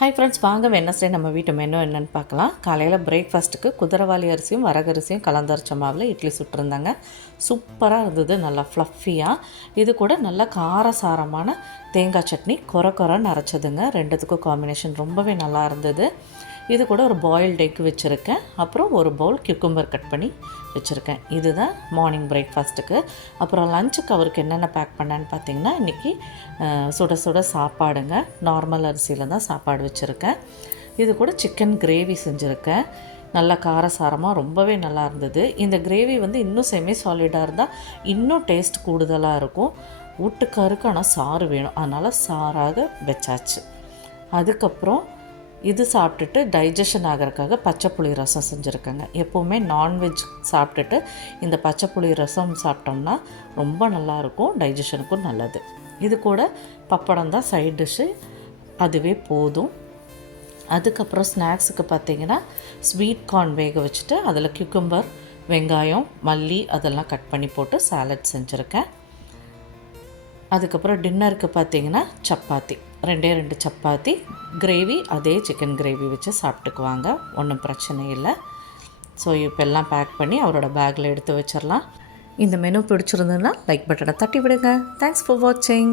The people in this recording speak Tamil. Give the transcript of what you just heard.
ஹாய் ஃப்ரெண்ட்ஸ், வாங்க வெட்னஸ்டே நம்ம வீட்டு மெனு என்னென்னு பார்க்கலாம். காலையில் பிரேக்ஃபாஸ்ட்டுக்கு குதிரவாளி அரிசியும் வரகரிசியும் கலந்தரைச்ச மாவில் இட்லி சுட்டிருந்தாங்க. சூப்பராக இருந்தது, நல்லா ஃப்ளஃபியாக. இது கூட நல்லா காரசாரமான தேங்காய் சட்னி கொரன்னு அரைச்சதுங்க. ரெண்டுத்துக்கும் காம்பினேஷன் ரொம்பவே நல்லா இருந்தது. இது கூட ஒரு பாயில்டு எக் வச்சுருக்கேன். அப்புறம் ஒரு பவுல் கியூக்கம்பர் கட் பண்ணி வச்சுருக்கேன். இதுதான் மார்னிங் பிரேக்ஃபாஸ்ட்டுக்கு. அப்புறம் லஞ்சுக்கு அவருக்கு என்னென்ன பேக் பண்ணேன்னு பார்த்தீங்கன்னா, இன்றைக்கி சுட சுட சாப்பாடுங்க. நார்மல் அரிசியில் தான் சாப்பாடு வச்சுருக்கேன். இது கூட சிக்கன் கிரேவி செஞ்சுருக்கேன். நல்லா காரசாரமாக ரொம்பவே நல்லா இருந்தது. இந்த கிரேவி இன்னும் செமி சாலிடாக இருந்தால் இன்னும் டேஸ்ட் கூடுதலாக இருக்கும். வீட்டுக்காருக்கு ஆனால் சாறு வேணும், அதனால் சாராக வச்சாச்சு. அதுக்கப்புறம் இது சாப்பிட்டுட்டு டைஜஷன் ஆகிறதுக்காக பச்சை புளி ரசம் செஞ்சுருக்கேங்க. எப்போவுமே நான்வெஜ் சாப்பிட்டுட்டு இந்த பச்சை புளி ரசம் சாப்பிட்டோம்னா ரொம்ப நல்லாயிருக்கும், டைஜஷனுக்கும் நல்லது. இது கூட பப்படம் தான் சைட் டிஷ்ஷு, அதுவே போதும். அதுக்கப்புறம் ஸ்நாக்ஸுக்கு பார்த்திங்கன்னா ஸ்வீட் கார்ன் வேக வச்சுட்டு அதில் கியூக்கம்பர், வெங்காயம், மல்லி அதெல்லாம் கட் பண்ணி போட்டு சாலட் செஞ்சுருக்கேன். அதுக்கப்புறம் டின்னருக்கு பார்த்திங்கன்னா சப்பாத்தி, 2 சப்பாத்தி, கிரேவி அதே சிக்கன் கிரேவி வச்சு சாப்பிட்டுக்குவாங்க, ஒன்றும் பிரச்சனை இல்லை. ஸோ இப்போ எல்லாம் பேக் பண்ணி அவரோட பேக்கில் எடுத்து வச்சிடலாம். இந்த மெனு பிடிச்சிருந்ததுன்னா லைக் பட்டனை தட்டி விடுங்க. தேங்க்ஸ் ஃபார் வாட்சிங்.